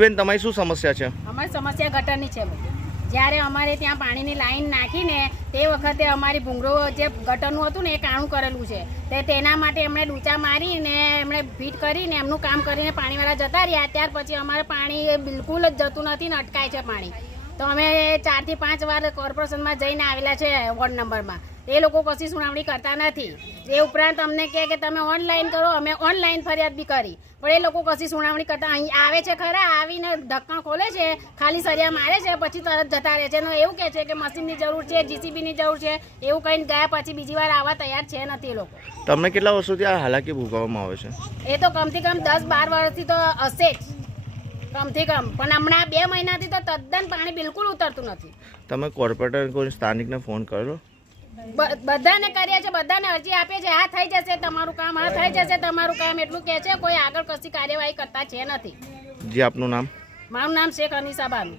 બેન, તમારી શું સમસ્યા છે? અમારી સમસ્યા ગટરની છે જ્યારે અમારે ત્યાં પાણીની લાઈન નાખીને તે વખતે અમારી ભૂંગળો જે ગટરનું હતું ને એ કાણું કરેલું છે. તે તેના માટે એમણે ડૂચા મારીને એમણે ફીટ કરીને એમનું કામ કરીને પાણીવાળા જતા રહ્યા. ત્યાર પછી અમારે પાણી બિલકુલ જ જતું નથી ને અટકાય છે પાણી. તો અમે ચારથી પાંચ વાર કોર્પોરેશનમાં જઈને આવેલા છે વોર્ડ નંબરમાં. એ લોકો કશી સુનાવણી કરતા નથી. એ ઉપરાંત અમને કહે કે તમે ઓનલાઈન કરો અમે ઓનલાઈન ફરિયાદ બી કરી. પણ એ લોકો કશી સુનાવણી કરતા અહીં આવે છે ખરા? આવીને ઢક્કણ ખોલે છે ખાલી સરિયા મારે છે પછી તરત જતા રહે છે? ને એવું કહે છે કે મશીનની જરૂર છે જીસીબીની જરૂર છે એવું કહીને ગયા પછી બીજી વાર આવવા તૈયાર છે નથી એ લોકો. તમને કેટલા વર્ષોથી આ હાલાકી ભોગવવામાં આવે છે? એ તો કમથી કમ દસ બાર વર્ષથી તો હશે જ. કમથી કમ. પણ હમણાં બે મહિનાથી તો તદ્દન પાણી બિલકુલ ઉતરતું નથી. તમે કોર્પોરેટર કોઈ સ્થાનિકને ફોન કરો બધાને કરીએ છે બધાને અરજી આપીએ છે. આ થઈ જશે તમારું કામ આ થઈ જશે તમારું કામ એટલું કહે છે કોઈ આગળ કશી કાર્યવાહી કરતા છે નથી. જી આપનું નામ? મારું નામ શેખ અનીસા બાનુ